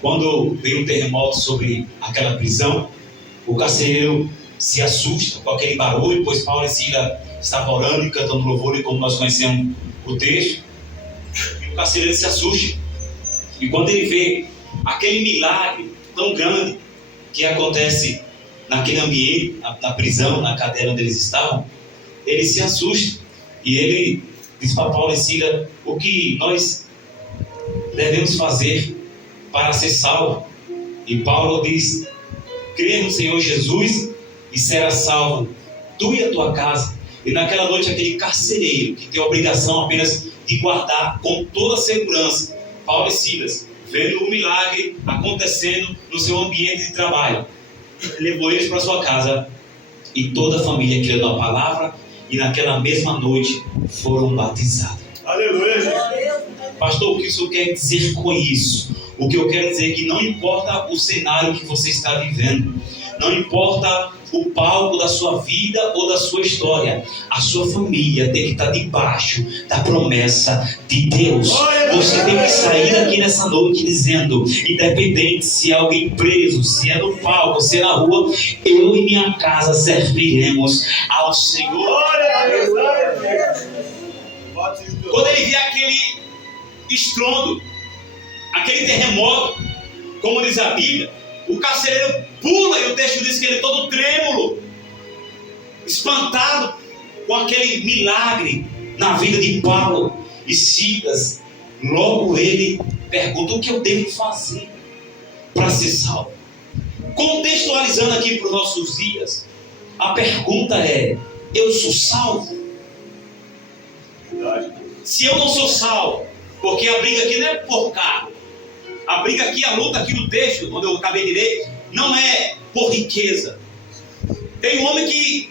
Quando veio um terremoto sobre aquela prisão, o carcereiro se assusta com aquele barulho, pois Paulo e Silas estavam orando e cantando louvor, como nós conhecemos o texto. E o carcereiro se assusta. E quando ele vê aquele milagre tão grande que acontece naquele ambiente, na prisão, na cadeira onde eles estavam, ele se assusta. E ele diz para Paulo e Silas o que nós devemos fazer para ser salvo. E Paulo diz: crê no Senhor Jesus e será salvo, tu e a tua casa. E naquela noite aquele carcereiro, que tem a obrigação apenas de guardar com toda a segurança Paulo e Silas, vendo o milagre acontecendo no seu ambiente de trabalho, levou eles para sua casa, e toda a família creu na palavra, e naquela mesma noite foram batizados. Aleluia, Jesus. Pastor, o que isso quer dizer com isso? O que eu quero dizer é que não importa o cenário que você está vivendo, não importa o palco da sua vida ou da sua história, a sua família tem que estar debaixo da promessa de Deus. Você tem que sair daqui nessa noite dizendo, independente se é alguém preso, se é no palco, se é na rua, eu e minha casa serviremos ao Senhor. Quando ele vê aquele estrondo, aquele terremoto, como diz a Bíblia, o carcereiro pula, e o texto diz que ele todo trêmulo, espantado com aquele milagre na vida de Paulo e Silas. Logo ele pergunta: o que eu devo fazer para ser salvo? Contextualizando aqui para os nossos dias, a pergunta é: eu sou salvo? Se eu não sou salvo, porque a briga aqui não é por cargo, a briga aqui, a luta aqui no texto, onde eu acabei de ler, não é por riqueza. Tem um homem que,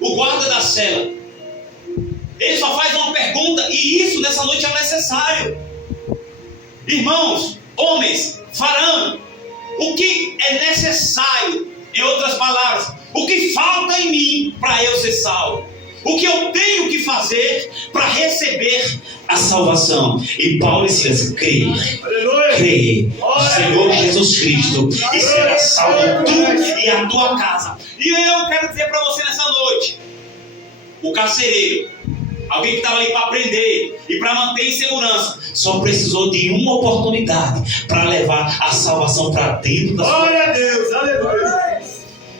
o guarda da cela, ele só faz uma pergunta, e isso nessa noite é necessário. Irmãos, homens, varão, o que é necessário? Em outras palavras, o que falta em mim para eu ser salvo? O que eu tenho que fazer para receber a salvação? E Paulo e Silas: crê no Senhor Jesus Cristo e será salvo tu e a tua casa. E eu quero dizer para você nessa noite, o carcereiro, alguém que estava ali para prender e para manter em segurança, só precisou de uma oportunidade para levar a salvação para dentro da sua casa. Glória a Deus, aleluia.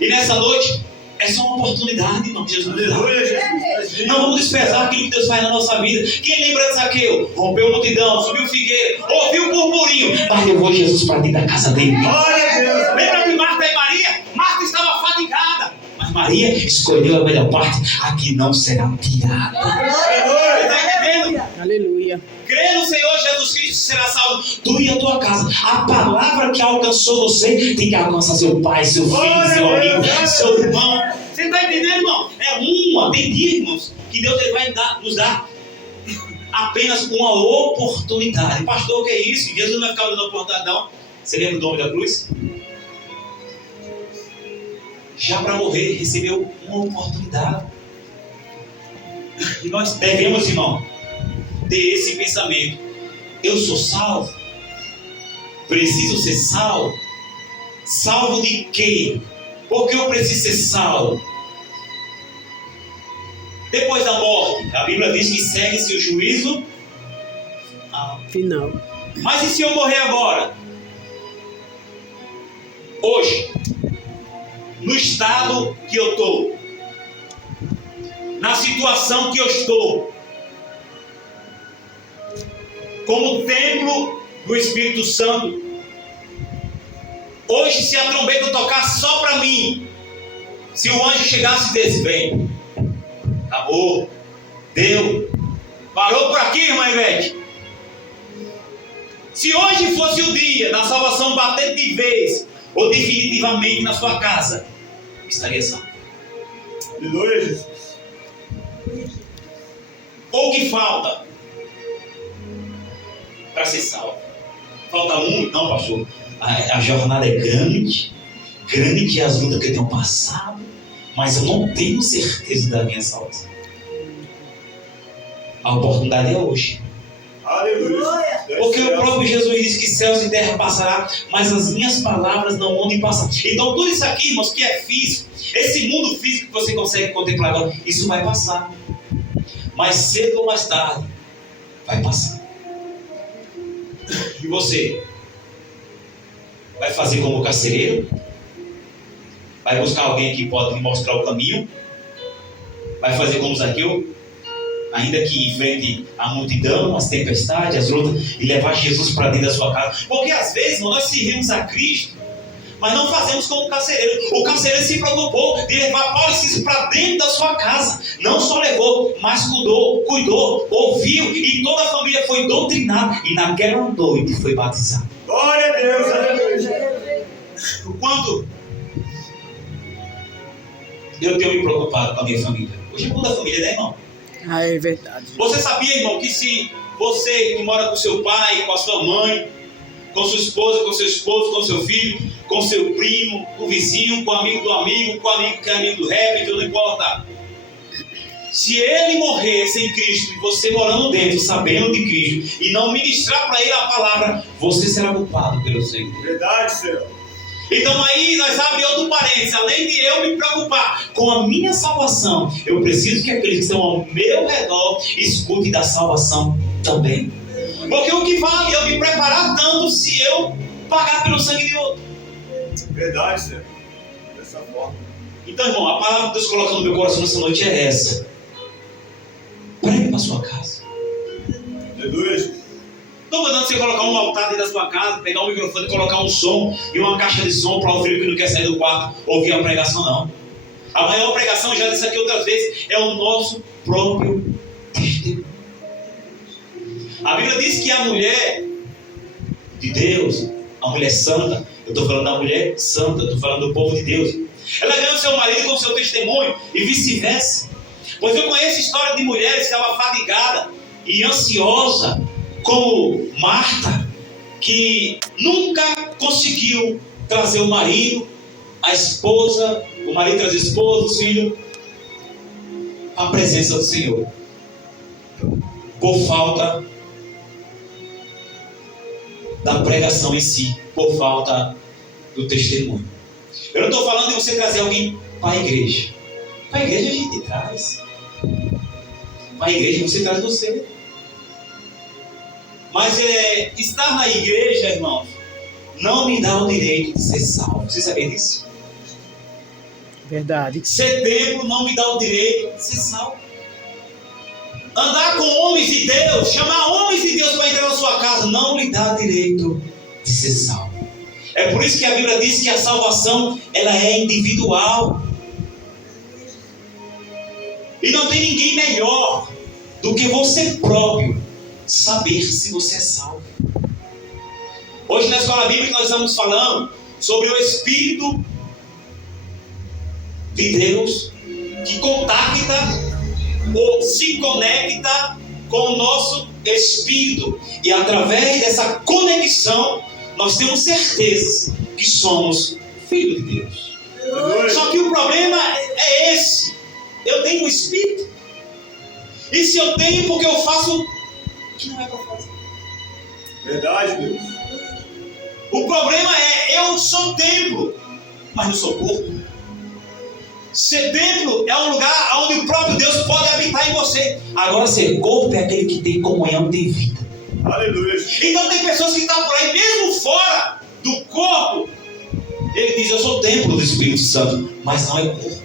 E nessa noite é só uma oportunidade, irmão, Jesus. Aleluia, Jesus. Não vamos desprezar aquilo que Deus faz na nossa vida. Quem lembra de Zaqueu? Rompeu a multidão, subiu o figueiro, ouviu o murmurinho, mas levou Jesus para dentro da casa dele. Glória a Deus. Lembra de Marta e Maria? Marta estava fadigada, mas Maria escolheu a melhor parte, a que não será tirada. Aleluia. Está entendendo? Aleluia. Crê no Senhor Jesus Cristo, será salvo tu e a tua casa. A palavra que alcançou você tem que alcançar seu pai, seu filho, seu amigo, seu irmão. Você está entendendo, irmão? É uma. Tem dias, irmãos, que Deus ele vai nos dar apenas uma oportunidade. Pastor, o que é isso? Jesus não vai ficar dando oportunidade, não. Você lembra do homem da cruz? Já para morrer, recebeu uma oportunidade. E nós devemos, irmão, ter esse pensamento: eu sou salvo? Preciso ser salvo? Salvo de quê? Por que eu preciso ser salvo? Depois da morte, a Bíblia diz que segue-se o juízo Final. Mas e se eu morrer agora? Hoje, no estado que eu estou, na situação que eu estou, como templo do Espírito Santo, hoje, se a trombeta tocasse só para mim, se o anjo chegasse e disse: vem, acabou, deu, parou por aqui, irmã Ivete. Se hoje fosse o dia da salvação bater de vez ou definitivamente na sua casa, estaria salvo. Aleluia, Jesus. Ou o que falta para ser salvo? Falta muito? Não, pastor. A jornada é grande as lutas que eu tenho passado, mas eu não tenho certeza da minha salvação. A oportunidade é hoje. Aleluia. Porque o próprio Jesus disse que céus e terra passará, mas as minhas palavras não vão passar. Então tudo isso aqui, irmãos, que é físico, esse mundo físico que você consegue contemplar agora, isso vai passar. Mais cedo ou mais tarde, vai passar. E você? Vai fazer como o carcereiro? Vai buscar alguém que pode lhe mostrar o caminho? Vai fazer como Zaqueu? Ainda que enfrente a multidão, as tempestades, as lutas, e levar Jesus para dentro da sua casa. Porque às vezes nós servimos a Cristo, mas não fazemos como o carcereiro. O carcereiro se preocupou de levar Paulo e Silas para dentro da sua casa. Não só levou, mas cuidou, ouviu, e toda a família foi doutrinada. E naquela noite foi batizada. Glória a Deus, aleluia. O quanto eu tenho me preocupado com a minha família. Hoje é muda a família, né, irmão? Ah, é verdade. Você sabia, irmão, que se você que mora com seu pai, com a sua mãe, com sua esposa, com seu esposo, com seu filho, com seu primo, com o vizinho, com o amigo do amigo, com o amigo que é amigo do rap, não importa. Se ele morrer sem Cristo e você morando dentro, sabendo de Cristo, e não ministrar para ele a palavra, você será culpado pelo Senhor. Verdade, Senhor. Então aí nós abrimos outro parênteses. Além de eu me preocupar com a minha salvação, eu preciso que aqueles que estão ao meu redor escutem da salvação também. Porque o que vale eu me preparar tanto se eu pagar pelo sangue de outro? Verdade, Senhor. Dessa forma. Então, irmão, a palavra que Deus coloca no meu coração nessa noite é essa. Pregue para sua casa. Aleluia. Não mandando você colocar um altar dentro da sua casa, pegar um microfone e colocar um som e uma caixa de som para o filho que não quer sair do quarto ouvir a pregação, não. A maior pregação, já disse aqui outras vezes, é o nosso próprio testemunho. A Bíblia diz que a mulher de Deus, a mulher santa, eu estou falando da mulher santa, estou falando do povo de Deus, ela ganha o seu marido com o seu testemunho e vice-versa. Pois eu conheço história de mulheres que estavam fadigadas e ansiosas, como Marta, que nunca conseguiu trazer o marido, a esposa, o marido traz a esposa, os filhos, à presença do Senhor, por falta da pregação em si, por falta do testemunho. Eu não estou falando de você trazer alguém para a igreja. Para a igreja a gente traz. Para a igreja você traz você. Mas estar na igreja, irmãos, não me dá o direito de ser salvo. Você sabia disso? Verdade. Ser templo não me dá o direito de ser salvo. Andar com homens de Deus, chamar homens de Deus para entrar na sua casa, não lhe dá direito de ser salvo. É por isso que a Bíblia diz que a salvação, ela é individual. E não tem ninguém melhor do que você próprio saber se você é salvo. Hoje na escola bíblica nós estamos falando sobre o Espírito de Deus que contacta ou se conecta com o nosso espírito, e através dessa conexão nós temos certeza que somos filhos de Deus. Só que o problema é esse: eu tenho o Espírito, e se eu tenho, porque eu faço o que não é para fazer. Verdade, Deus. O problema é, eu sou templo, mas não sou corpo. Ser templo é um lugar onde o próprio Deus pode habitar em você. Agora, ser corpo é aquele que tem comunhão, tem vida. Aleluia. Então tem pessoas que estão por aí, mesmo fora do corpo, ele diz: eu sou templo do Espírito Santo, mas não é corpo.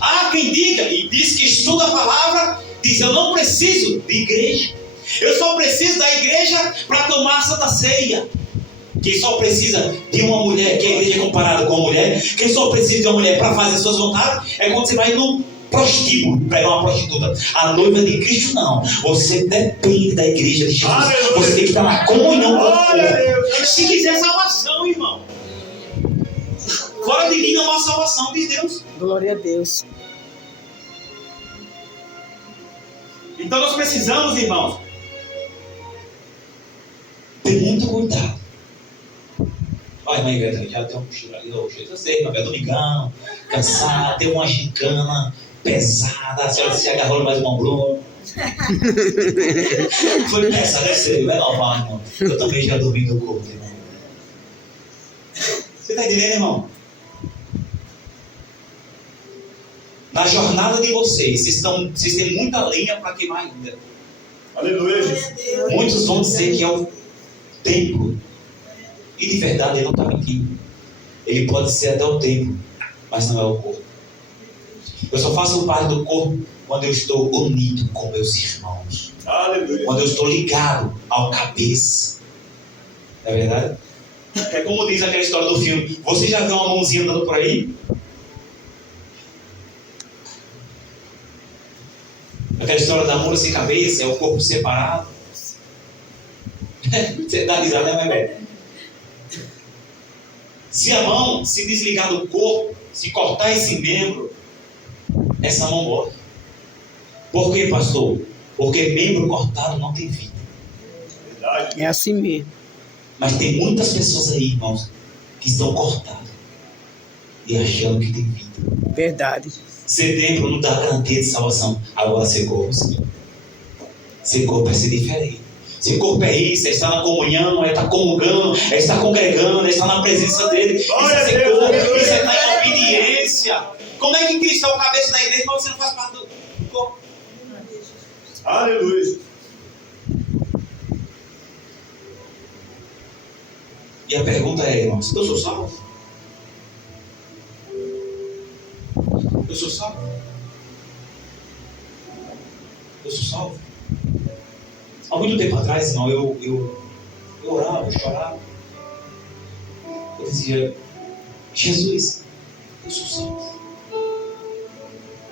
Há quem diga, e diz que estuda a palavra, diz: eu não preciso de igreja, eu só preciso da igreja para tomar a Santa Ceia. Quem só precisa de uma mulher, que a igreja é comparada com uma mulher, quem só precisa de uma mulher para fazer as suas vontades, é quando você vai num prostíbulo pegar uma prostituta. A noiva de Cristo não. Você depende da igreja de Jesus. Aleluia. Você tem que estar na comunhão com o Aleluia. povo. Se quiser salvação, irmão. Fora de mim não há salvação de Deus. Glória a Deus. Então nós precisamos, irmãos, ter muito cuidado. Vai, mãe, já tem um cochilo ali hoje. Eu sei, mas é domingão, cansado, tem uma gincana pesada, a senhora se agarrou mais uma Bruno. Foi nessa, né? É normal, irmão. Eu também já dormi no corpo, irmão. Você está entendendo, irmão? Na jornada de vocês têm muita lenha para queimar ainda. Aleluia, Jesus. Muitos vão dizer que é o templo. E de verdade ele não está mentindo. Ele pode ser até o templo, mas não é o corpo. Eu só faço parte do corpo quando eu estou unido com meus irmãos. Aleluia. Quando eu estou ligado ao cabeça. Não é verdade? É como diz aquela história do filme. Você já viu uma mãozinha andando por aí? Aquela história da mão sem cabeça, é o corpo separado. Você dá risada, né, velho? Se a mão se desligar do corpo, se cortar esse membro, essa mão morre. Por quê, pastor? Porque membro cortado não tem vida. Verdade. É assim mesmo. Mas tem muitas pessoas aí, irmãos, que estão cortadas e achando que tem vida. Verdade. Ser membro não dá garantia de salvação. Agora ser corpo, sim. Ser corpo é ser diferente. Ser corpo é isso, é estar na comunhão, é estar comungando, é estar congregando, é estar na presença dele. Isso é ser corpo, isso é estar em obediência. Como é que Cristo é o cabeça da igreja, mas você não faz parte do corpo? Aleluia. E a pergunta é, irmãos, eu sou salvo? Eu sou salvo? Eu sou salvo? Há muito tempo atrás, irmão, eu orava, eu chorava. Eu dizia, Jesus, eu sou salvo.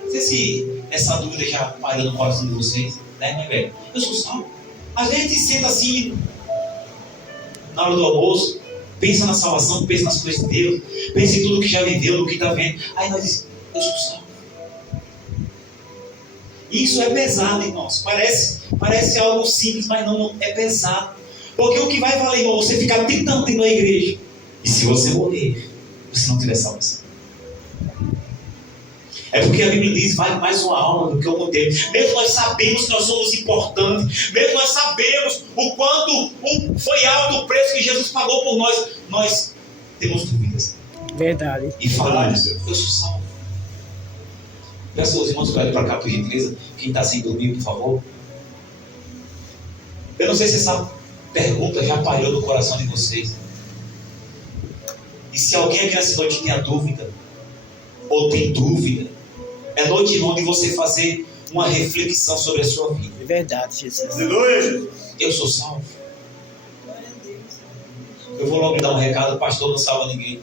Não sei se essa dúvida já paira no coração de vocês, né, minha velha? Eu sou salvo. Às vezes a gente senta assim, na hora do almoço, pensa na salvação, pensa nas coisas de Deus, pensa em tudo que já viveu, no que está vendo. Aí nós dizemos, eu sou salvo. Isso é pesado, irmãos. Parece algo simples, mas não é pesado. Porque o que vai valer, irmão, você ficar tentando ir na igreja. E se você morrer, você não tiver salvação. É porque a Bíblia diz, vale mais uma alma do que uma inteira. Mesmo nós sabemos que nós somos importantes, mesmo nós sabemos o quanto foi alto o preço que Jesus pagou por nós, nós temos dúvidas. Verdade. E falamos, eu sou salvo. Peço aos irmãos para cá, por gentileza. Quem está sem dormir, por favor. Eu não sei se essa pergunta já pairou no coração de vocês. E se alguém aqui nessa noite tinha dúvida, ou tem dúvida, é noite onde você fazer uma reflexão sobre a sua vida. É verdade, Jesus. Aleluia, Jesus. Eu sou salvo. Eu vou logo dar um recado, o pastor não salva ninguém.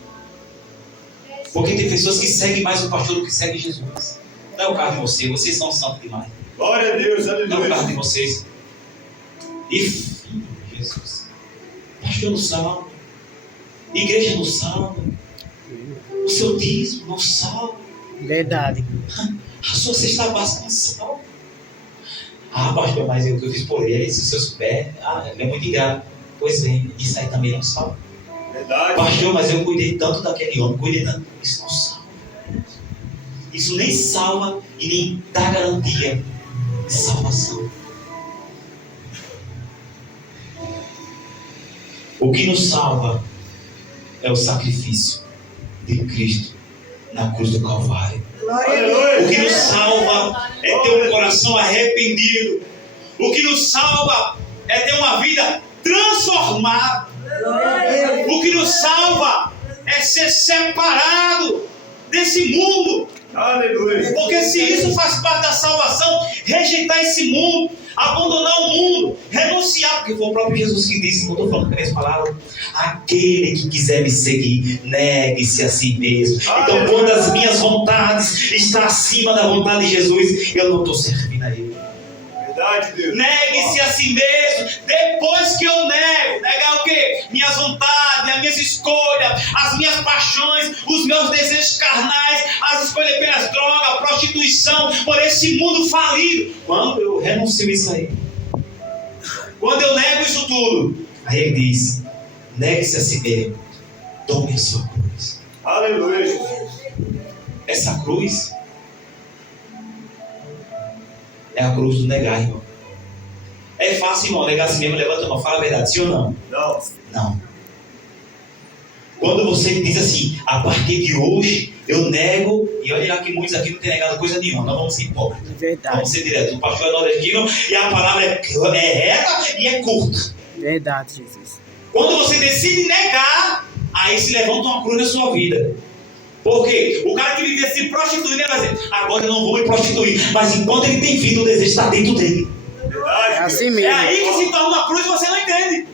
Porque tem pessoas que seguem mais o pastor do que seguem Jesus. Não é o caso de vocês são santos demais. Glória a Deus, Não é o caso de aleluia. vocês. E filho de Jesus. Pastor não salva. Igreja não salva. O seu dízimo não salva. Verdade. A sua cesta básica não salva. Ah, pastor, mas o que eu fiz por ele, se o senhor souber, ele é muito ingrato. Pois bem, isso aí também não salva. Verdade. Pastor, mas eu cuidei tanto daquele homem, cuidei tanto. Isso não salva. Isso nem salva e nem dá garantia de salvação. O que nos salva é o sacrifício de Cristo na cruz do Calvário. O que nos salva é ter um coração arrependido. O que nos salva é ter uma vida transformada. O que nos salva é ser separado desse mundo. Aleluia. Porque se isso faz parte da salvação, rejeitar esse mundo, abandonar o mundo, renunciar, porque foi o próprio Jesus que disse, não estou falando com as palavras, aquele que quiser me seguir, negue-se a si mesmo. Então, quando as minhas vontades estão acima da vontade de Jesus, eu não estou servindo a Ele. Verdade, Deus. Negue-se a si mesmo. Depois que eu nego, negar o quê? Minhas vontades, as minhas escolhas, as minhas paixões, os meus desejos carnais, as escolhas pelas drogas, prostituição, por esse mundo falido. Quando eu renuncio isso aí, quando eu nego isso tudo, aí ele diz, negue-se a si mesmo, tome a sua cruz. Aleluia, Jesus. Essa cruz É a cruz do negar, irmão. É fácil, irmão, negar a si mesmo, levanta a mão, fala a verdade, sim ou não? Não. Não. Quando você diz assim, a partir de hoje eu nego, e olha lá que muitos aqui não têm negado coisa nenhuma, não vamos ser hipócritas. Verdade. Vamos ser direto. O pastor é nordestino e a palavra é reta e é curta. Verdade, Jesus. Quando você decide negar, aí se levanta uma cruz na sua vida. Por quê? O cara que vivia se prostituindo, ele vai dizer, agora eu não vou me prostituir. Mas enquanto ele tem vida, o desejo está dentro dele. É assim É mesmo. aí que se torna uma cruz e você não entende.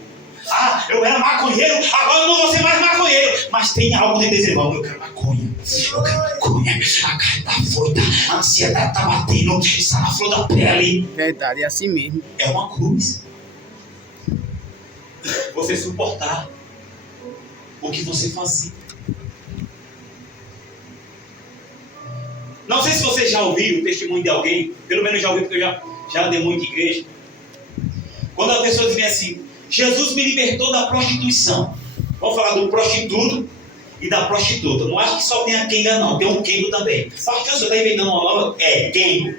Ah, eu era maconheiro, agora eu não vou ser mais maconheiro. Mas tem algo dentro desse irmão, eu quero maconha. Eu quero maconha. A carne tá foda, a ansiedade tá batendo, está na flor da pele. Verdade, é assim mesmo. É uma cruz. Você suportar o que você fazia. Não sei se você já ouviu o testemunho de alguém, pelo menos já ouvi, porque eu já andei muito em igreja. Quando a pessoa diz assim, Jesus me libertou da prostituição. Vamos falar do prostituto e da prostituta. Não acho que só tem a quenga, não. Tem um quengo também. Pastor, você está inventando uma nova? É, quengo.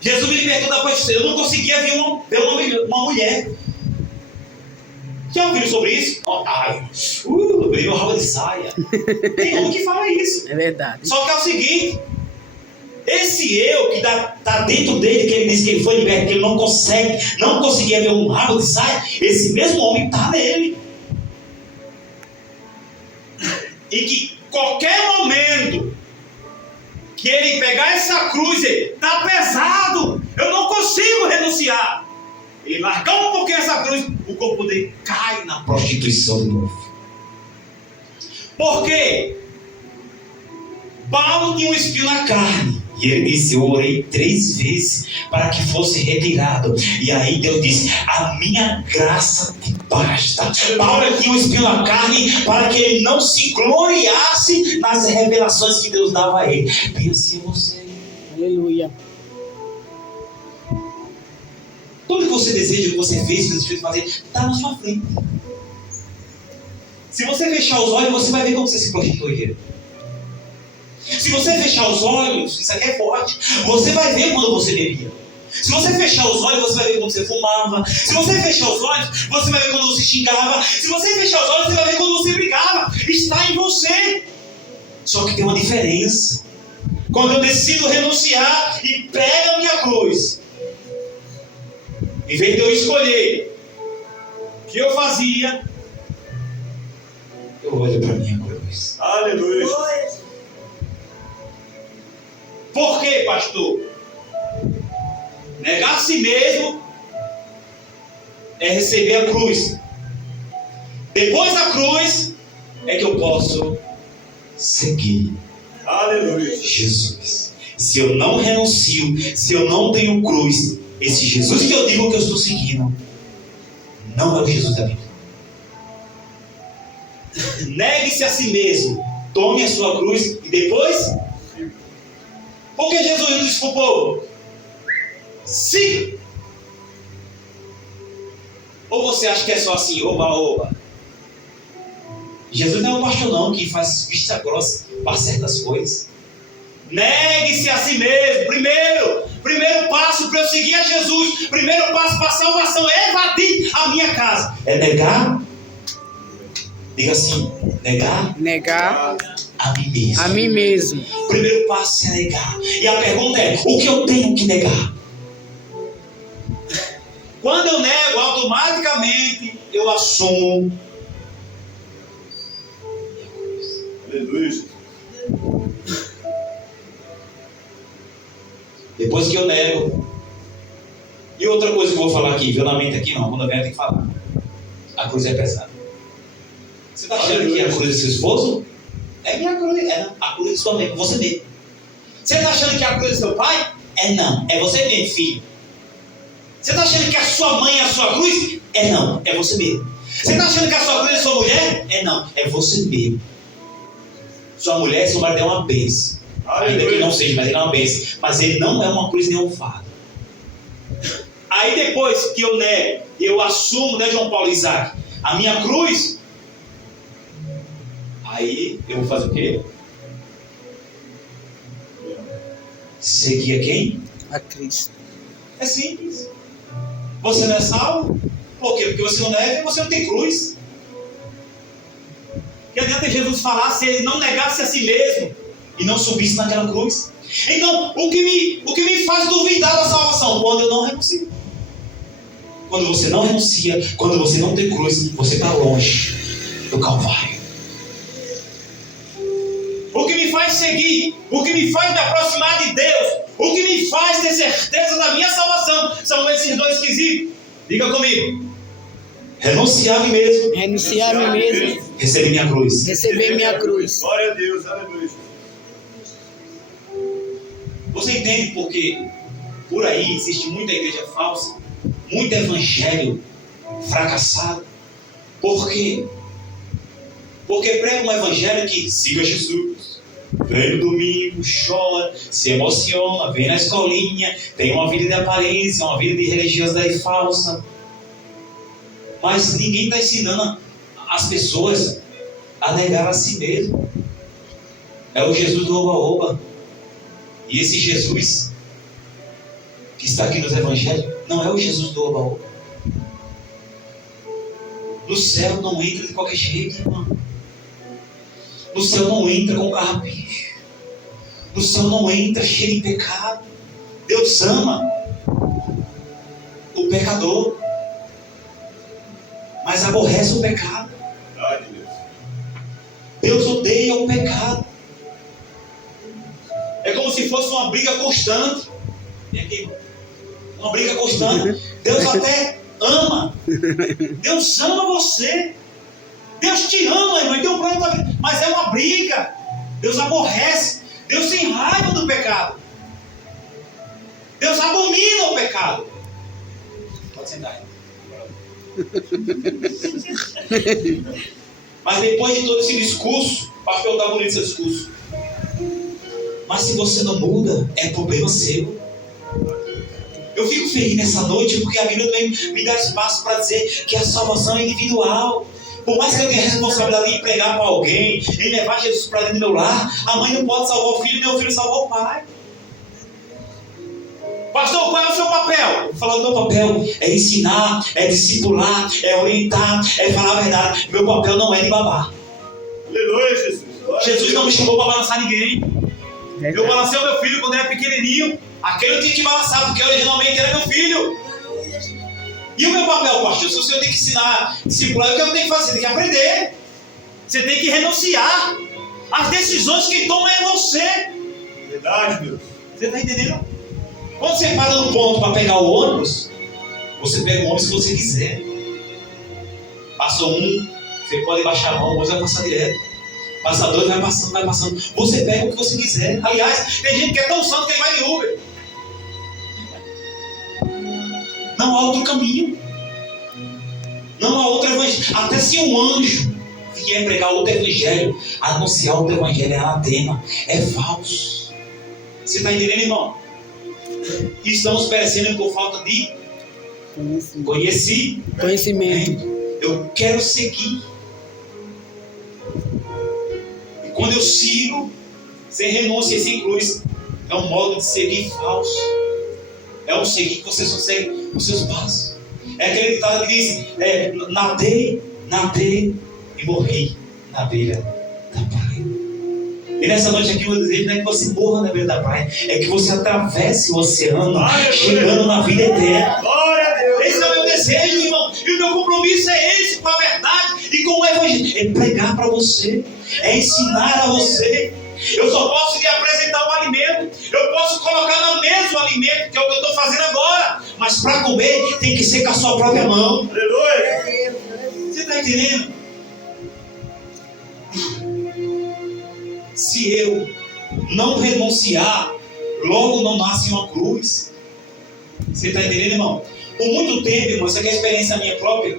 Jesus me libertou da prostituição. Eu não conseguia ver uma mulher. Já ouviram sobre isso? Eu dei uma raba de saia. Tem homem que fala isso. É verdade. Só que é o seguinte, esse eu que está dentro dele, que ele diz que ele foi liberto, que ele não conseguia ver um rabo de saia, esse mesmo homem está nele. E que qualquer momento que ele pegar essa cruz, está pesado, eu não consigo renunciar. Ele largar um pouquinho essa cruz, o corpo dele cai na prostituição de novo. Por quê? Paulo tinha um espinho na carne. E ele disse, eu orei 3 vezes para que fosse retirado. E aí Deus disse, a minha graça te basta. Paulo tinha um espinho na carne para que ele não se gloriasse nas revelações que Deus dava a ele. Pense em você. Aleluia. Tudo que você deseja, que você fez, que você fez fazer, está na sua frente. Se você fechar os olhos, você vai ver como você se prostituía. Se você fechar os olhos, isso aqui é forte, você vai ver quando você bebia. Se você fechar os olhos, você vai ver quando você fumava. Se você fechar os olhos, você vai ver quando você xingava. Se você fechar os olhos, você vai ver quando você brigava. Está em você. Só que tem uma diferença. Quando eu decido renunciar e pego a minha cruz, em vez de eu escolher o que eu fazia, eu olho para a minha cruz. Aleluia. Por quê, pastor? Negar a si mesmo é receber a cruz. Depois da cruz é que eu posso seguir. Aleluia. Jesus. Se eu não renuncio, se eu não tenho cruz, esse Jesus que eu digo que eu estou seguindo não é o Jesus da Bíblia. Negue-se a si mesmo, tome a sua cruz e depois. Por que Jesus não disse para o povo? Siga. Ou você acha que é só assim, oba? Jesus não é um pastor não, que faz vista grossa para certas coisas. Negue-se a si mesmo. Primeiro passo para eu seguir a Jesus. Primeiro passo para a salvação é evadir a minha casa. É negar. Diga assim, Negar a mim mesmo. a mim mesmo. Primeiro passo é negar. E a pergunta é, o que eu tenho que negar? Quando eu nego, automaticamente eu assumo. Aleluia. Depois que eu nego. E outra coisa que eu vou falar aqui, viu na mente aqui não, quando eu venho tem que falar. A cruz é pesada. Você está achando que a cruz é seu esposo? É minha cruz, é a cruz de sua mãe, você mesmo. Você está achando que a cruz é seu pai? É não, é você mesmo, filho. Você está achando que a sua mãe é a sua cruz? É não, é você mesmo. Você está achando que a sua cruz é sua mulher? É não, é você mesmo. Sua mulher, seu marido é uma bênção. Ainda que não seja, mas ele é uma bênção. Mas ele não é uma cruz nem um fardo. Aí depois que eu nego, eu assumo, né, João Paulo e Isaac, a minha cruz, aí eu vou fazer o quê? seguir a quem? A Cristo. É simples. Você não é salvo? Por quê? Porque você não nega e você não tem cruz. Que adianta Jesus falar se ele não negasse a si mesmo e não subisse naquela cruz? Então, o que me faz duvidar da salvação? Quando eu não renuncio. Quando você não renuncia, quando você não tem cruz, você está longe do Calvário. O que me faz seguir, o que me faz me aproximar de Deus, o que me faz ter certeza da minha salvação, são esses dois quesitos. Diga comigo. Renunciar a mim mesmo. Renunciar a mim mesmo. Receber minha cruz. Receber minha cruz. Glória a Deus, aleluia. Você entende porque por aí existe muita igreja falsa, muito evangelho fracassado? Por quê? Porque prega um evangelho que siga Jesus. Vem no domingo, chora, se emociona, vem na escolinha, tem uma vida de aparência, uma vida de religiosidade falsa. Mas ninguém está ensinando as pessoas a negar a si mesmo. É o Jesus do oba-oba. E esse Jesus que está aqui nos evangelhos não é o Jesus do oba-oba. No céu não entra de qualquer jeito, irmão. No céu não entra com carrapicho. No céu não entra cheio de pecado. Deus ama o pecador, mas aborrece o pecado. Deus odeia o pecado. É como se fosse uma briga constante. Vem aqui, uma briga constante. Deus até ama. Deus ama você. Deus te ama, irmão. Então, mas é uma briga. Deus aborrece. Deus se enraiva do pecado. Deus abomina o pecado. Pode sentar. Mas depois de todo esse discurso, pastor, tá bonito esse discurso. Mas se você não muda, é problema seu. Eu fico feliz nessa noite porque a Bíblia também me dá espaço para dizer que a salvação é individual. Por mais que eu tenha a responsabilidade em pregar para alguém, em levar Jesus para dentro do meu lar, a mãe não pode salvar o filho, nem o filho salvar o pai. Pastor, qual é o seu papel? Eu falo, o meu papel é ensinar, é discipular, é orientar, é falar a verdade. Meu papel não é de babar. Aleluia, Jesus. Jesus não me chamou para balançar ninguém. Eu balancei o meu filho quando era pequenininho. Aquele eu tinha que balançar, porque originalmente era meu filho. E o meu papel, pastor? Se o senhor tem que ensinar, discipular, o que eu tenho que fazer? Tem que aprender. Você tem que renunciar. As decisões que toma é você. Verdade, Deus. Você está entendendo? Quando você para no ponto para pegar o ônibus, você pega o ônibus se você quiser. Passou um, você pode baixar a mão, o ônibus vai passar direto. Passa dois, vai passando, vai passando. Você pega o que você quiser. Aliás, tem gente que é tão santo que ele vai de Uber. Não há outro caminho. Não há outro evangelho. Até se um anjo vier pregar outro evangelho, anunciar outro evangelho é anatema, é falso. Você está entendendo, irmão? Estamos perecendo por falta de conhecimento. Eu quero seguir. E quando eu sigo, sem renúncia e sem cruz, é um modo de seguir falso. É um seguir que você só segue os seus passos. É aquele ditado que diz: nadei e morri na beira da praia. E nessa noite aqui eu desejo não é que você morra na beira da praia, é que você atravesse o oceano, chegando na vida eterna. Glória a Deus. Esse é o meu desejo, irmão. E o meu compromisso é esse com a verdade e com o evangelho. É pregar para você, é ensinar a você. Eu só posso lhe apresentar o alimento. Eu posso colocar na mesa o alimento, que é o que eu estou fazendo agora. Mas para comer tem que ser com a sua própria mão. Aleluia. Você está entendendo? Se eu não renunciar, logo não nasce uma cruz. Você está entendendo, irmão? Por muito tempo, irmão, isso aqui é experiência minha própria.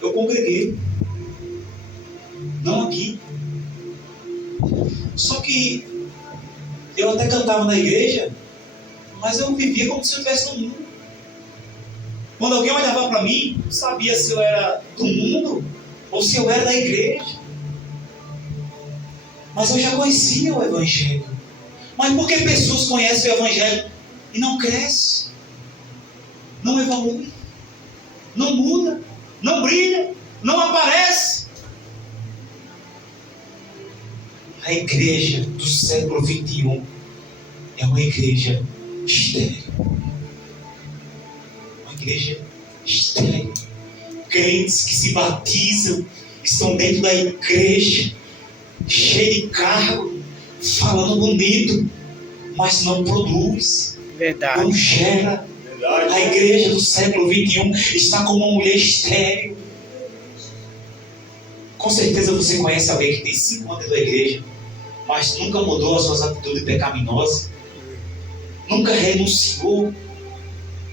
Eu congreguei. Não aqui. Só que eu até cantava na igreja, mas eu vivia como se eu estivesse no mundo. Quando alguém olhava para mim, não sabia se eu era do mundo ou se eu era da igreja. Mas eu já conhecia o Evangelho. Mas por que pessoas conhecem o Evangelho e não crescem? Não evolui? Não muda? Não brilha? Não aparece? A igreja do século XXI é uma igreja estéril. Uma igreja estéril. Crentes que se batizam, estão dentro da igreja, cheio de cargo, falando bonito, mas não produz, Verdade. não gera. Verdade. A igreja do século XXI está como uma mulher estéril. Com certeza você conhece alguém que tem 5 anos da igreja, mas nunca mudou as suas atitudes pecaminosas, nunca renunciou.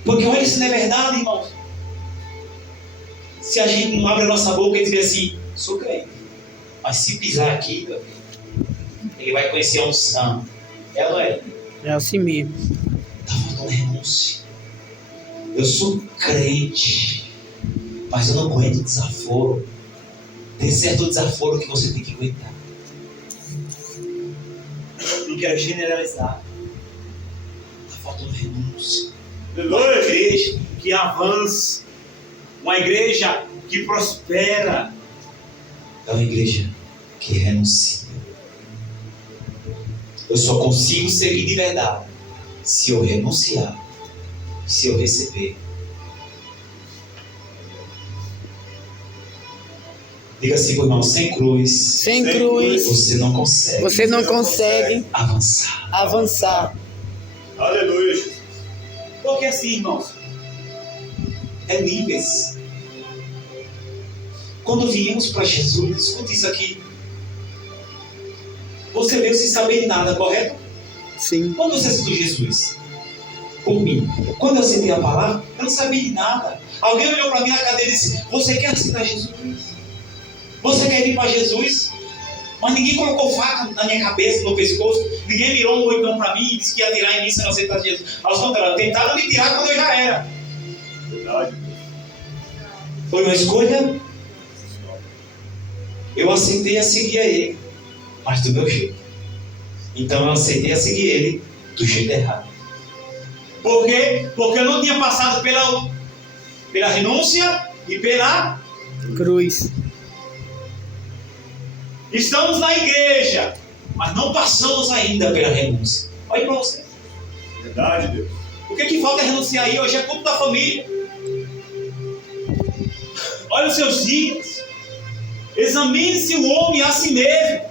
Porque olha, isso não é verdade, irmão. Se a gente não abre a nossa boca e dizer assim, sou crente, mas se pisar aqui, meu filho, ele vai conhecer a unção. Ela não é. É assim mesmo. Está faltando renúncia. Eu sou crente, mas eu não aguento desaforo. Tem certo desaforo que você tem que aguentar. Não quero generalizar. Está faltando renúncia. Uma Aleluia. igreja que avança, uma igreja que prospera, é uma igreja que renuncia. Eu só consigo seguir de verdade se eu renunciar, se eu receber. Diga assim para o irmão, sem cruz, Sem cruz, você não consegue você não consegue avançar. avançar. Aleluia, Jesus. Porque assim, irmãos, é níveis. Quando viemos para Jesus, escute isso aqui. Você veio sem saber de nada, correto? Sim. Quando você aceitou Jesus? Por mim. Quando eu aceitei a palavra, eu não sabia de nada. Alguém olhou para mim na cadeira e disse, você quer aceitar Jesus? Você quer ir para Jesus? Mas ninguém colocou faca na minha cabeça, no pescoço. Ninguém virou um moitão para mim e disse que ia tirar em mim se não aceitar Jesus. Ao contrário, tentaram me tirar quando eu já era. Verdade. Foi uma escolha. Eu aceitei a seguir a Ele, mas do meu jeito. Então eu aceitei a seguir Ele do jeito errado. Por quê? Porque eu não tinha passado pela renúncia e pela... Cruz. Estamos na igreja, mas não passamos ainda pela renúncia. Olha para você. Verdade, Deus. O que falta é renunciar aí? Hoje é culto da família. Olha os seus dias. Examine-se o homem a si mesmo.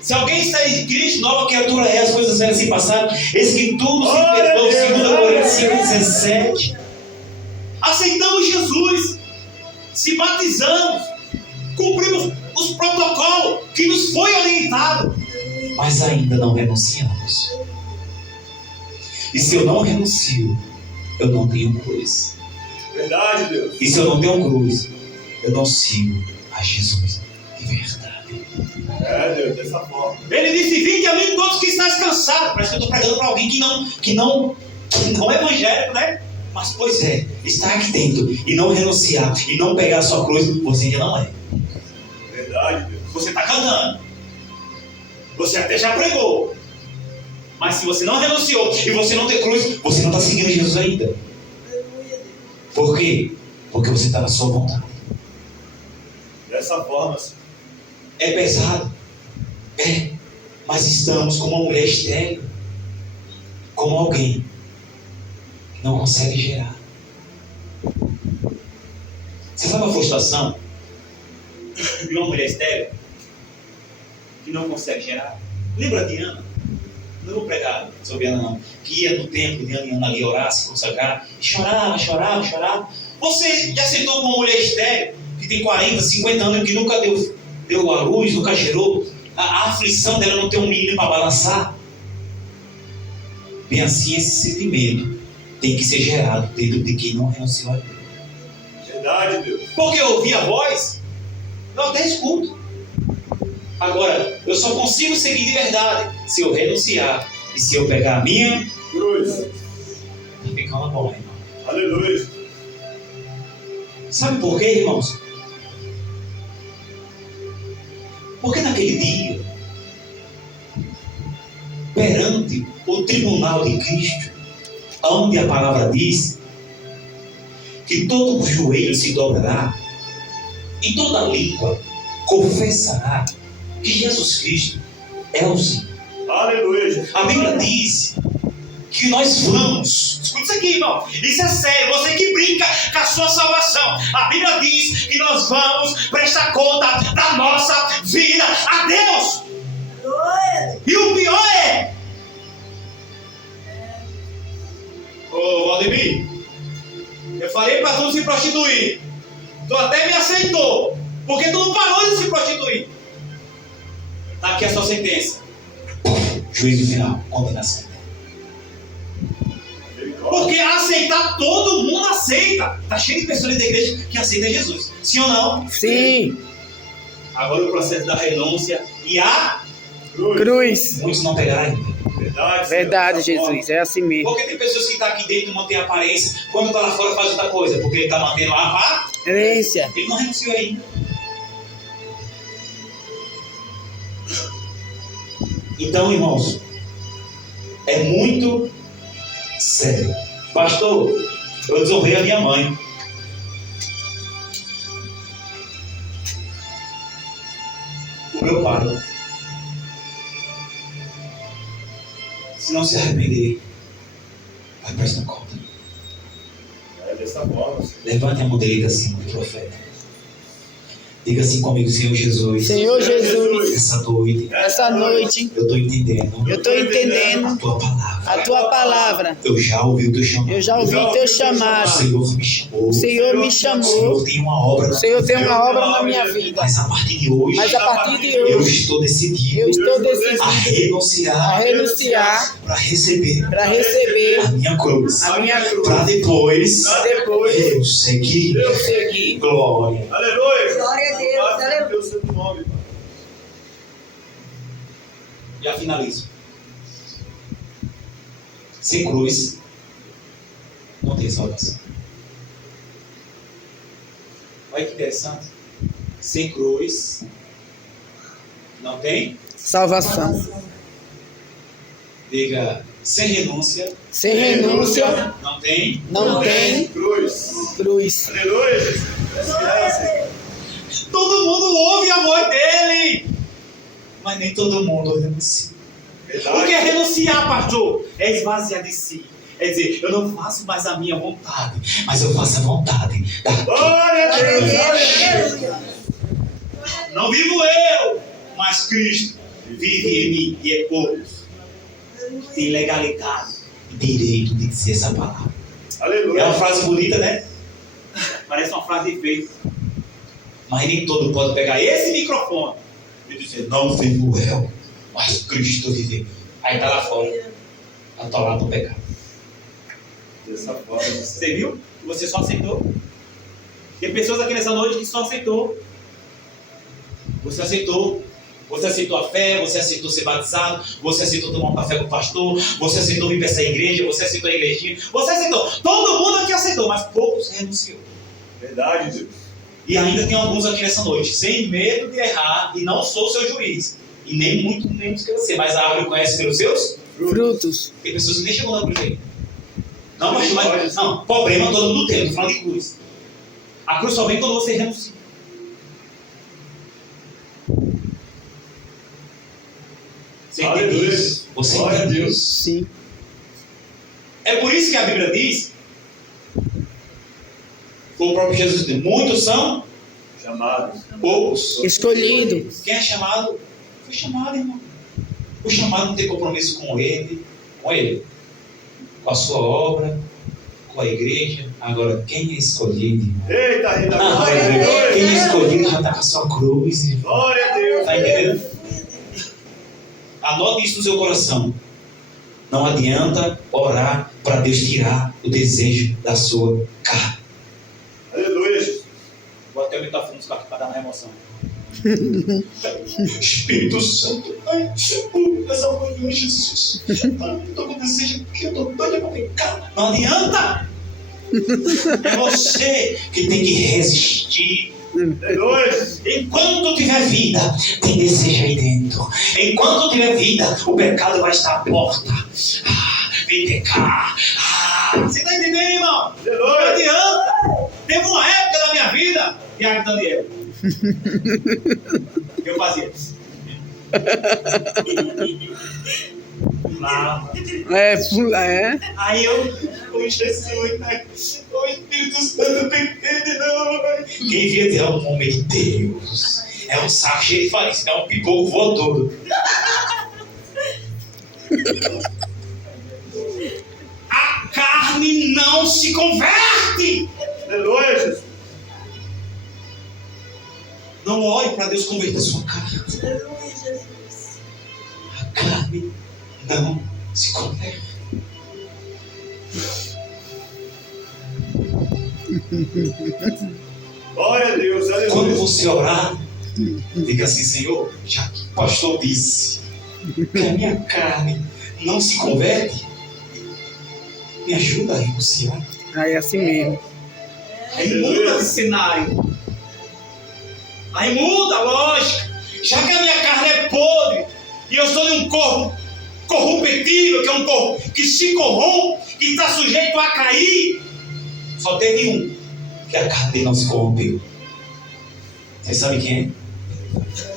Se alguém está em Cristo, nova criatura é, as coisas velhas se passaram. Eis que tudo se perdoou, 2 Coríntios 5:17. Aceitamos Jesus, se batizamos, cumprimos os protocolos que nos foi orientado, mas ainda não renunciamos. E se eu não renuncio, eu não tenho cruz. Verdade, Deus. E se eu não tenho cruz, eu não sigo a Jesus de verdade. É, Deus, dessa forma. Ele disse, vinde a mim todos que estáis cansados. Parece que eu estou pregando para alguém que não é evangélico, né? Mas pois é, estar aqui dentro e não renunciar e não pegar a sua cruz, você ainda não é. Verdade, Deus. Você está cantando. Você até já pregou. Mas se você não renunciou e você não tem cruz, você não está seguindo Jesus ainda. Por quê? Porque você está na sua vontade. Dessa forma, Senhor. É pesado. É. Mas estamos como uma mulher estéril. Como alguém que não consegue gerar. Você sabe a frustração de uma mulher estéril que não consegue gerar? Lembra de Ana? Não vou pregar sobre Ana não. Que ia no templo de Ana ali orar, se consagrar, e chorava. Você já sentou com uma mulher estéril que tem 40, 50 anos e que nunca deu a luz, nunca gerou? A aflição dela não ter um menino para balançar? Bem assim, esse sentimento tem que ser gerado dentro de quem não renunciou a Deus. Verdade, Deus. Porque eu ouvi a voz, eu até escuto. Agora, eu só consigo seguir de verdade se eu renunciar e se eu pegar a minha Cruz. Tá ficando bom, irmão. Aleluia. Sabe por quê, irmãos? Porque naquele dia, perante o tribunal de Cristo, onde a palavra diz que todo joelho se dobrará e toda língua confessará que Jesus Cristo é o Senhor. Aleluia, Jesus. A Bíblia diz que nós vamos, escuta isso aqui, irmão, isso é sério, você que brinca com a sua salvação, a Bíblia diz que nós vamos prestar conta da nossa vida a Deus. E o pior é, ô Valdemir, eu falei para tu se prostituir, tu até me aceitou, porque tu não parou de se prostituir. Tá aqui a sua sentença, juízo final, condenação. Porque aceitar, todo mundo aceita. Está cheio de pessoas da igreja que aceitam Jesus. Sim ou não? Sim. Agora o processo da renúncia e a Cruz. muitos não pegaram ainda. Verdade, Verdade, Senhor. Jesus. É assim mesmo. Porque tem pessoas que estão aqui dentro e mantêm a aparência, quando está lá fora faz outra coisa, porque ele está mantendo lá a Herência. ele não renunciou ainda. Então, irmãos, é muito sério. Pastor, eu desonrei a minha mãe. O meu pai. Se não se arrepender, vai prestar conta. É dessa forma, Senhor. Levante a mão direita assim, do profeta. Diga assim comigo, Senhor Jesus. Senhor Jesus, Essa noite essa noite eu estou entendendo eu estou entendendo a tua palavra. a tua palavra. Eu já ouvi o teu chamado. Eu já ouvi o teu O chamado. Senhor me chamou. O Senhor me O chamou. Senhor tem uma obra. O Senhor tem uma obra na minha vida. Mas a partir de hoje, Mas a partir de eu hoje, estou decidido eu estou decidido a renunciar a renunciar para receber para receber a minha cruz. a minha cruz. Para depois Depois eu seguir. eu seguir. Glória. Aleluia. Glória a Deus, Glória a aleluia. Deus, seu nome, Pai. Já finalizo. Sem cruz, não tem salvação. Olha que interessante. Sem cruz, não tem. Salvação. Diga, sem renúncia, Sem renúncia, não tem. não tem Cruz. cruz. Aleluia, Jesus. Essa Todo mundo ouve a voz dele, mas nem todo mundo renuncia. O que é renunciar, pastor? É esvaziar de si. É dizer, eu não faço mais a minha vontade, mas eu faço a vontade da... Glória a Glória a Deus. Deus, aleluia. Não vivo eu, mas Cristo vive em mim e é poucos. Tem legalidade e direito de dizer essa palavra. É Aleluia. uma frase bonita, né? Parece uma frase de feito. Mas nem todo pode pegar esse microfone e dizer, não vivo eu, mas Cristo vive em mim. Aí tá lá fora, atolado para pegar. Dessa forma, Você viu? Você só aceitou. Tem pessoas aqui nessa noite que só aceitou. Você aceitou. Você aceitou a fé, você aceitou ser batizado, você aceitou tomar um café com o pastor, você aceitou vir para essa igreja, você aceitou a igrejinha, você aceitou. Todo mundo aqui aceitou, mas poucos renunciou. verdade, Deus. E ainda tem alguns aqui nessa noite, sem medo de errar, e não sou seu juiz. E nem muito menos que você, mas a árvore conhece pelos seus? Frutos. Tem pessoas que nem chegam na cruz aí. Não, mas não, problema todo mundo tem, estou falando de cruz. A cruz só vem quando você renuncia. Você entende Aleluia. isso? Você Glória a entende Deus. isso? Sim. É por isso que a Bíblia diz, o próprio Jesus diz, muitos são, Chamados. poucos. Escolhido. Quem é chamado? Foi chamado, irmão. O chamado não tem compromisso com ele, com a sua obra, com a igreja. Agora, quem é escolhido, irmão? Eita, Rei da Glória. Quem é escolhido já está com a sua cruz, irmão. Glória a Deus. Está entendendo? Anote isso no seu coração. Não adianta orar para Deus tirar o desejo da sua carne. Aleluia, Jesus. Vou até o microfone para dar uma emoção. Espírito Santo, ai, essa manhã, Jesus. Estou com desejo que eu estou doido para pecar. Não adianta. É você que tem que resistir Aleluia, Jesus. Enquanto tiver vida, tem desejo aí dentro. Enquanto tiver vida, o pecado vai estar à porta. Vem pecar. Você está entendendo, irmão? Não Aleluia. adianta. Teve uma época da minha vida, Tiago Daniel, eu fazia isso. Pulava. Aí o Jesus, né? O Espírito Santo entende, não. Quem via é um homem de Deus. É um saco cheio de farinha, é um pipoco voa todo. A carne não se converte. Aleluia, Jesus. Não ore para Deus converter a sua carne. Aleluia, Jesus. A carne não se converte. Glória a Deus, Quando aleluia. você orar, diga assim: Senhor, já que o pastor disse que a minha carne não se converte, me ajuda a renunciar. Aí é assim mesmo. Aí muda de cenário. Aí muda a lógica. Já que a minha carne é podre e eu sou de um corpo corruptível, que é um corpo que se corrompe, que está sujeito a cair, só teve um que a carne dele não se corrompeu. Você sabe quem é?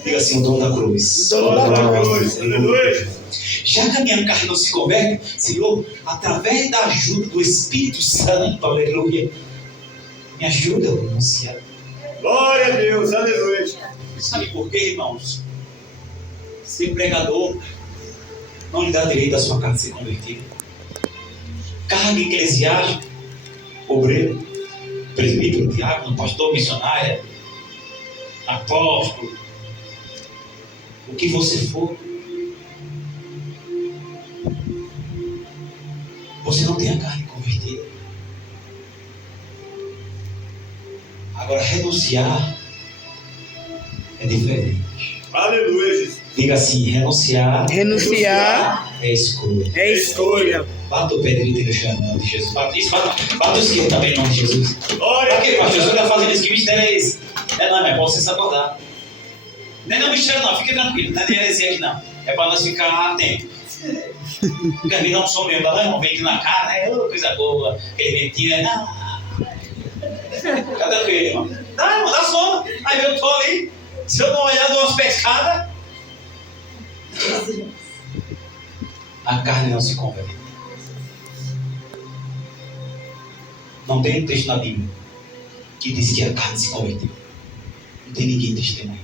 Diga assim: o dono da cruz. Glória a Deus, aleluia, Jesus. Já que a minha carne não se converte, Senhor, através da ajuda do Espírito Santo, aleluia, me ajuda a renunciar. Glória a Deus, aleluia. Sabe por quê, irmãos? Ser pregador não lhe dá direito à sua carne ser convertida. Cargo eclesiástico, obreiro, presbítero, diácono, pastor, missionário, apóstolo, o que você for, você não tem a carne convertida. Agora, renunciar é diferente. Aleluia, Jesus. Diga assim: renunciar é escolha. É escolha. Bata o pé direito e deixa no nome de Jesus. Bata o esquerdo também em nome de Jesus. Glória Para a quê, Deus. pastor? Jesus está fazendo isso, que mistério é esse? Não, é para você se acordar. Não é não, mistério não, fique tranquilo, não é de heresia aqui não. É para nós ficar atentos. Porque a vida não sou mesmo, não, vem aqui na cara, coisa boa, aquele ventinho, Fica tranquilo, irmão. Irmão, dá sono. Aí eu tô ali, se eu não olhar, dou umas pescadas. A carne não se converte. Não tem um texto na Bíblia que diz que a carne se converteu. Não tem ninguém testemunha.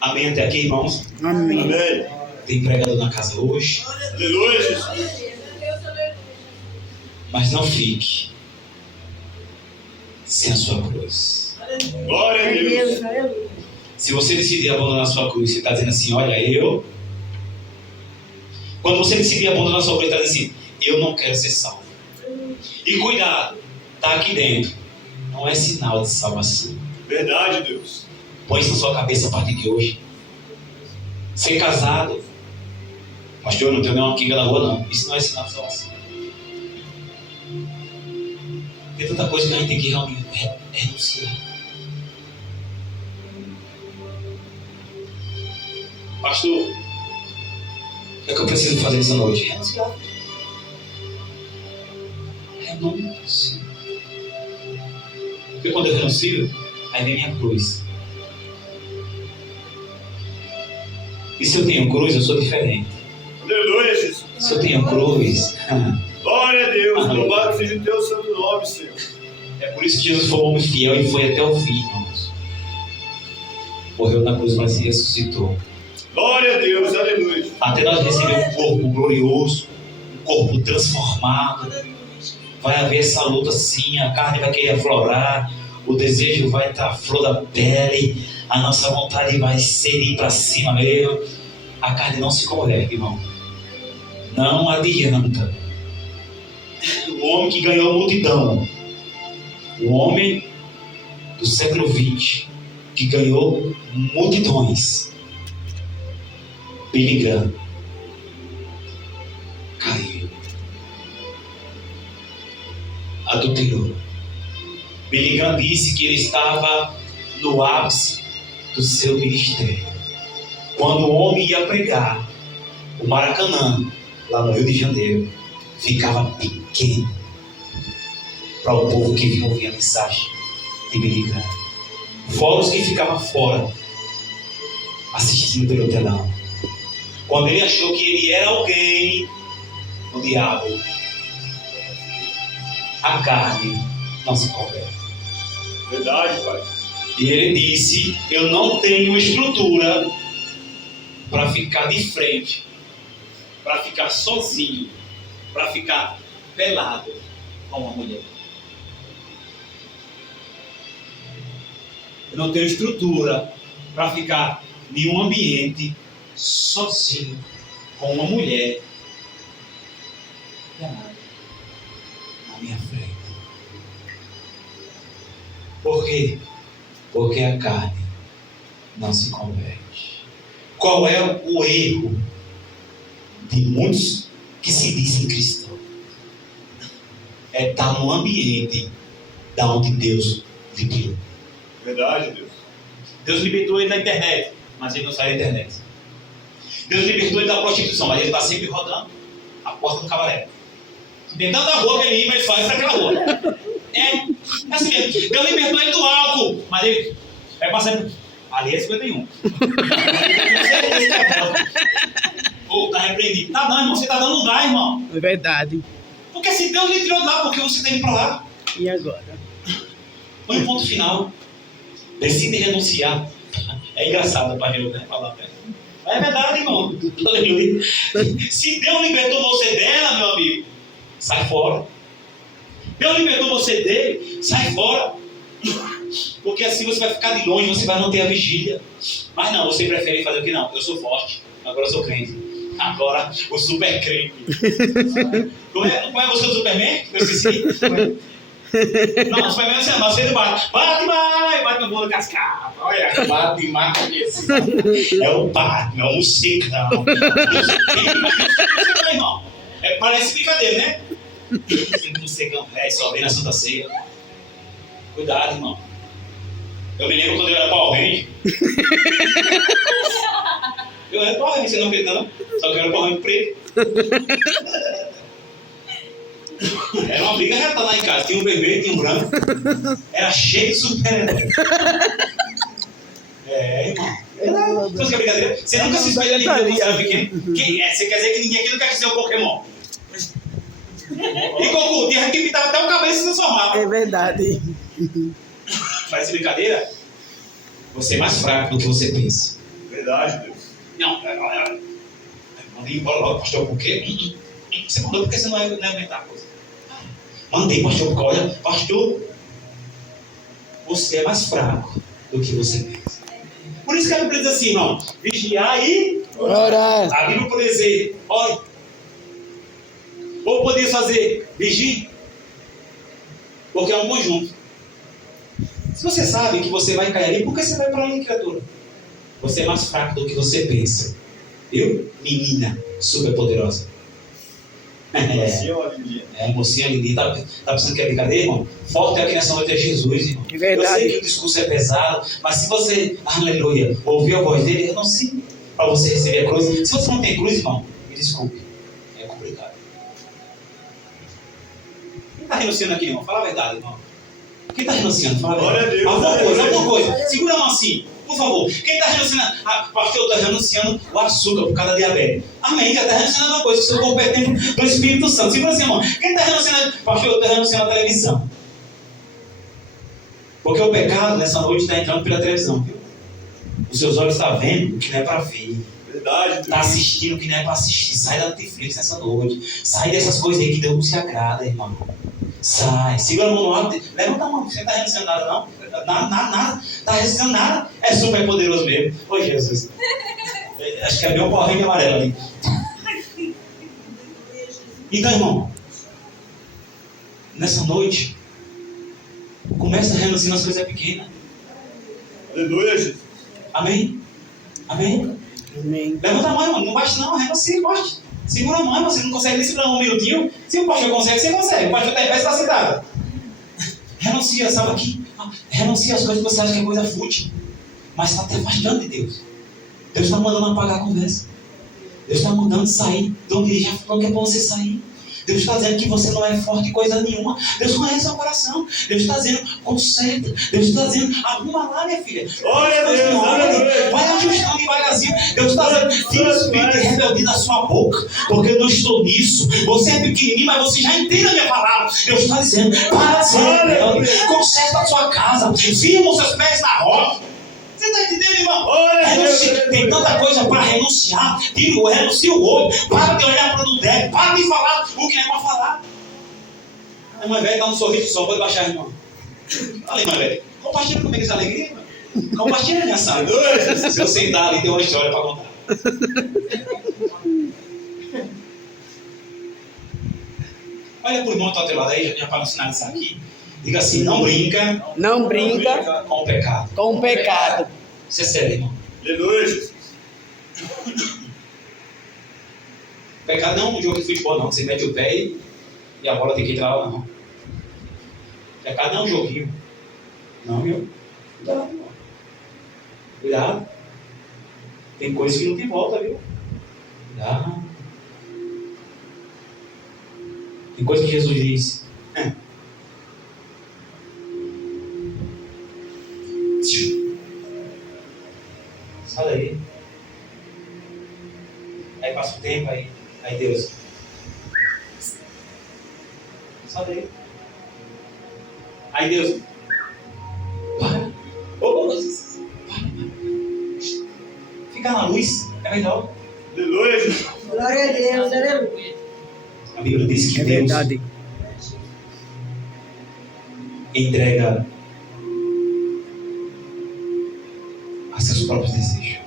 Amém até aqui, irmãos? Amém. Amém. Tem pregador na casa hoje, Aleluia, Jesus. mas não fique sem a sua cruz. Glória a Deus. Se você decidir abandonar a sua cruz, você está dizendo assim: olha, eu. Quando você decidir abandonar a sua cruz, está dizendo assim: eu não quero ser salvo. E cuidado, está aqui dentro. Não é sinal de salvação. Verdade, Deus. Põe isso na sua cabeça a partir de hoje. Ser casado, pastor, eu não tenho nenhuma quinga na rua, não. Isso não é sinal de salvação. Tem tanta coisa que a gente tem que realmente renunciar. Pastor, o que é que eu preciso fazer essa noite? Renunciar. Renúncio. Porque quando eu renuncio, aí vem minha cruz. E se eu tenho cruz, eu sou diferente. Aleluia, Jesus. Se eu tenho cruz, Glória a Deus. Amém. Louvado seja o teu santo nome, Senhor. é por isso que Jesus foi um homem fiel e foi até o fim, irmãos. Morreu na cruz, mas ressuscitou. Glória a Deus. Aleluia. Até nós recebemos um corpo glorioso, um corpo transformado. Vai haver essa luta sim, a carne vai querer aflorar, o desejo vai estar à flor da pele, a nossa vontade vai ser ir para cima mesmo. A carne não se converte, irmão. Não adianta. O homem que ganhou a multidão, o homem do século XX, que ganhou multidões, Billy Graham, caiu, adulterou, Billy Graham disse que ele estava no ápice do seu ministério. Quando o homem ia pregar, o Maracanã, lá no Rio de Janeiro, ficava pequeno para o povo que vinha ouvir a mensagem de Billy Graham. Fora os que ficavam fora, assistindo pelo telão. Quando ele achou que ele era alguém, o diabo, a carne, não se converte. Verdade, Pai. E ele disse: eu não tenho estrutura para ficar de frente, para ficar sozinho, para ficar pelado com uma mulher. Eu não tenho estrutura para ficar em um ambiente sozinho com uma mulher na minha frente. Por quê? Porque a carne não se converte. Qual é o erro de muitos que se dizem cristãos? É estar num ambiente da onde Deus libertou. Verdade, Deus. Deus libertou ele da internet, mas ele não sai da internet. Deus libertou ele da prostituição, mas ele está sempre rodando a porta do cabaré. Tem tanta rua que ele ir, mas ele faz para aquela rua. É assim mesmo. Deus libertou ele do álcool, mas ele vai passando. Ali é 51. Ou está repreendido. Tá dando, irmão. Você está dando lugar, irmão. É verdade. Porque se Deus lhe tirou de lá, porque você tem que ir para lá. E agora? Põe um ponto final. Decide renunciar. É engraçado para eu falar, né? É verdade, irmão. Aleluia. Se Deus libertou você dela, meu amigo, sai fora. Deus libertou você dele, sai fora. Porque assim você vai ficar de longe, você vai não ter a vigília. Mas não, você prefere fazer o que? Não, eu sou forte, agora eu sou crente. Agora o super crente. Como é você o Superman? Eu esqueci. Não, o Superman você não, você bate. Bate no bolo cascata. Olha, bate mais. É o Batman, é o morcegão. Irmão. Parece brincadeira, né? Morcegão, só vem na Santa Ceia. Cuidado, irmão. Eu me lembro quando eu era Power Ranger. Eu era Power Ranger, você não acredita não? Só que eu era Power Ranger preto. Era uma briga reta lá em casa. Tinha um vermelho, tinha um branco. Era cheio de super-herói. Irmão. Você quer brincadeira? Você nunca se espelha ali quando você era pequeno? Quem é? Você quer dizer que ninguém aqui nunca quer ser um Pokémon? E Goku, tinha que pintar até o cabelo e se transformava. É verdade. Parece brincadeira? Você é mais fraco do que você pensa. Verdade, Deus. Não, mandei embora logo, pastor, por quê? Você mandou porque você não ia aguentar a coisa. Mandei, pastor, porque olha, pastor, você é mais fraco do que você pensa. Por isso que a Bíblia diz assim, irmão, vigiar e orar. A Bíblia pode dizer, olha, ou poder fazer vigia, porque é um conjunto. Se você sabe que você vai cair ali, por que você vai para ali, criatura? Você é mais fraco do que você pensa. Viu? Menina super poderosa. Mocinha lindinha. Tá pensando que é brincadeira, irmão? Forte aqui nessa noite é Jesus, irmão. É verdade. Eu sei que o discurso é pesado, mas se você, aleluia, ouvir a voz dele, renuncie para você receber a cruz. Se você não tem cruz, irmão, me desculpe. É complicado. Quem está renunciando aqui, irmão? Fala a verdade, irmão. Quem está renunciando? Fala a verdade. Alguma coisa. Segura a mão assim. Por favor, quem está renunciando? Pastor, eu estou renunciando o açúcar por causa da diabetes. Amém, já está renunciando uma coisa, que o seu corpo é templo do Espírito Santo. Segura assim, irmão. Quem está renunciando? Pastor, eu estou renunciando a televisão. Porque o pecado nessa noite está entrando pela televisão. Viu? Os seus olhos estão vendo o que não é para ver. Verdade. Está assistindo o que não é para assistir. Sai da Netflix nessa noite. Sai dessas coisas aí que Deus não se agrada, irmão. Sai. Segura a mão no alto. Levanta a mão. Você não está renunciando nada, não? Nada. Está renunciando nada. É super poderoso mesmo. Ô, Jesus. Acho que é meu porrinho amarelo ali. Então, irmão, nessa noite, começa a renunciar nas coisas pequenas. Aleluia, Jesus. Amém? Amém? Amém. Levanta a mão, irmão. Não baixa não. Renuncia, baixa. Segura a mão, você não consegue nem segurar um minutinho. Se o pastor consegue, você consegue. O pastor está em pé, está sentado. Renuncia, sabe aqui? Renuncia às coisas que você acha que é coisa fútil. Mas está te afastando de Deus. Deus está mandando apagar a conversa. Deus está mandando sair de onde Ele já falou que é para você sair. Deus está dizendo que você não é forte em coisa nenhuma. Deus conhece seu coração. Deus está dizendo, conserta. Deus está dizendo, arruma lá, minha filha. Glória a Deus, vai ajustando devagarzinho. Deus está dizendo, tira o espírito de rebeldia da sua boca, porque eu não estou nisso. Você é pequenininho, mas você já entende a minha palavra. Deus está dizendo, para de ser rebelde. Conserta a sua casa. Firma os seus pés na rocha. Você está entendendo, irmão? Tem tanta coisa para renunciar. Renuncia o olho. Para de olhar para o deve. Para de falar o que é para falar. A irmã velha está no sorriso só. Pode baixar, irmão. Fala, irmã velha. Compartilha comigo essa alegria, irmão. Compartilha a minha sala. Se eu sentar ali, tem uma história para contar. Olha para o irmão que está ao teu lado aí, já para não sinalizar aqui. Diga assim, não brinca. Não brinca com o pecado. com o pecado. Isso é sério, irmão. Aleluia, Jesus. Pecado não é um jogo de futebol, não. Você mete o pé e a bola tem que entrar lá, não. Pecado não é um joguinho. Não, viu? Cuidado, irmão. Cuidado. Tem coisas que não tem volta, viu? Cuidado. Tem coisa que Jesus disse. Sai daí. Aí passa o tempo, aí Deus. Sai daí. Aí Deus. Para. Fica na luz, é melhor. Aleluia, Jesus. Glória a Deus, aleluia. A Bíblia diz que É Deus verdade. entrega a seus próprios desejos.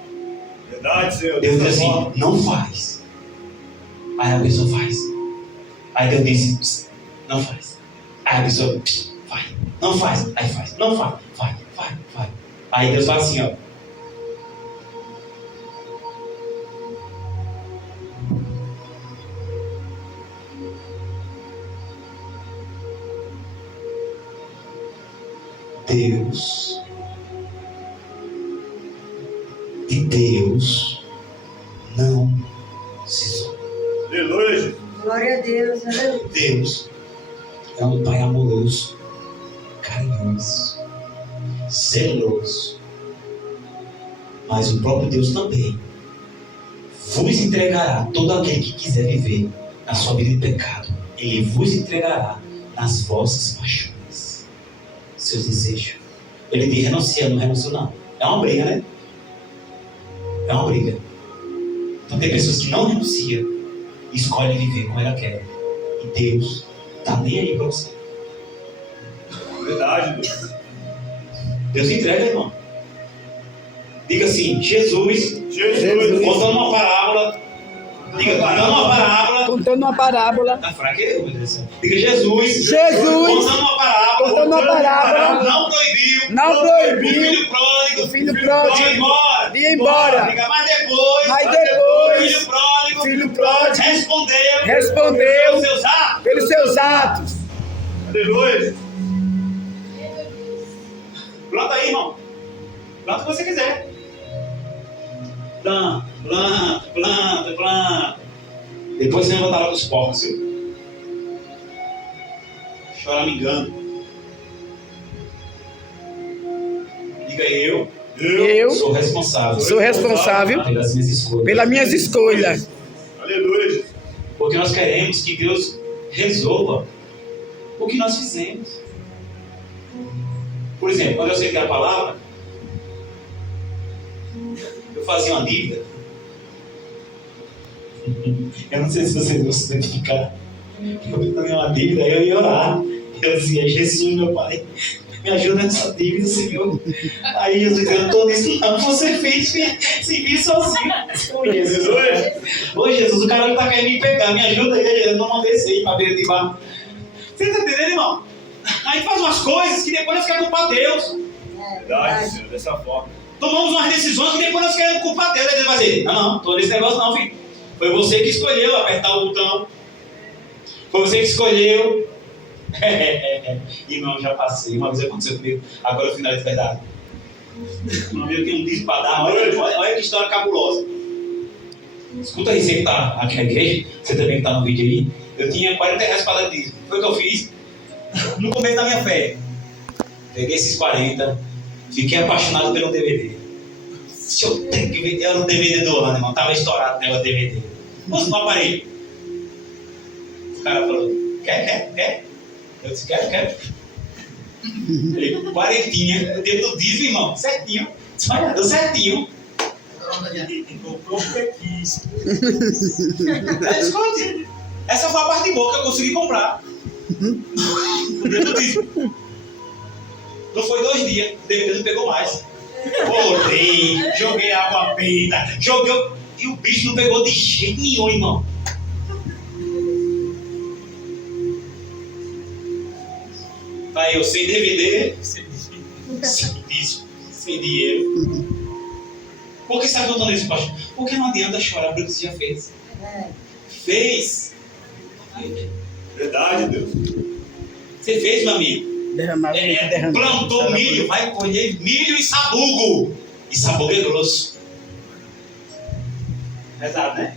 Verdade, Senhor. Deus diz assim, não faz. Aí a pessoa faz. Aí Deus diz, não faz. Aí a pessoa, vai. Não faz. Aí faz. Não faz. Vai. Aí Deus fala assim, ó. Deus, de Deus não se zomba. Aleluia, Jesus. Glória a Deus, aleluia. Deus é um Pai amoroso, carinhoso, zeloso. Mas o próprio Deus também vos entregará todo aquele que quiser viver na sua vida de pecado. Ele vos entregará nas vossas paixões, seus desejos. Ele diz renuncia, não renuncia não. É uma briga, né? É uma briga. Então tem pessoas que não renunciam e escolhem viver como ela quer. E Deus está nem aí para você. Verdade, Deus. Deus entrega, irmão. Diga assim, Jesus, contando uma parábola. Diga, contando uma parábola. Contando uma parábola. Tá fraqueiro, meu Deus do céu. Diga, Jesus, Jesus, contando uma parábola. Não proibiu. O filho pródigo. De ir embora. Diga, mas depois. O filho pródigo. Respondeu. Pelos seus atos. Aleluia. Planta aí, irmão. Planta o que você quiser. Planta. Depois você levanta lá dos porcos, viu? Choramingando. Diga Eu sou responsável pelas minhas escolhas. Aleluia, Jesus. Porque nós queremos que Deus resolva o que nós fizemos. Por exemplo, quando eu aceitei a palavra, eu fazia uma dívida. Eu não sei se vocês vão se identificar. Eu fazia uma dívida, aí eu ia orar. Eu dizia, Jesus, meu Pai, me ajuda nessa dívida, Senhor. Aí eu dizia, eu estou nisso não, você fez servir sozinho. Ô Jesus, o cara está querendo me pegar, me ajuda aí, eu não mandei esse aí para beira de bar. Você está entendendo, irmão? Aí faz umas coisas que depois nós queremos culpar Deus. Verdade, Senhor, dessa forma. Tomamos umas decisões que depois nós queremos culpar Deus. Aí Deus vai dizer, não, estou nesse negócio não, filho. Foi você que escolheu apertar o botão. Foi você que escolheu Irmão, já passei. Uma vez aconteceu comigo. Agora eu finalizo de verdade. Não viu que um disco para dar. Olha que história cabulosa. Escuta aí, você que está aqui na igreja, você também que está no vídeo aí. Eu tinha 40 reais para dar disco. Foi o que eu fiz no começo da minha fé. Peguei esses 40, fiquei apaixonado pelo DVD. Se eu tenho que ver, era o DVD do ano, irmão. Tava estourado o DVD. Moço, no aparelho. O cara falou: quer? Eu disse: quero. Ele, 40, o dedo do disco, irmão, certinho. Olha, deu certinho. Comprou o que quis. Escute. Essa foi a parte boa que eu consegui comprar. O dedo do disco. Não foi 2 dias, o DVD não pegou mais. Botei, joguei água benta, joguei. E o bicho não pegou de jeito nenhum, irmão. Aí eu sem DVD, sem disco, sem dinheiro. Por que você está contando isso, pastor? Porque não adianta chorar pelo que você já fez. Fez. Verdade, Deus. Você fez, meu amigo. Plantou milho, vai colher milho e sabugo. E sabugo é grosso. Pesado, né?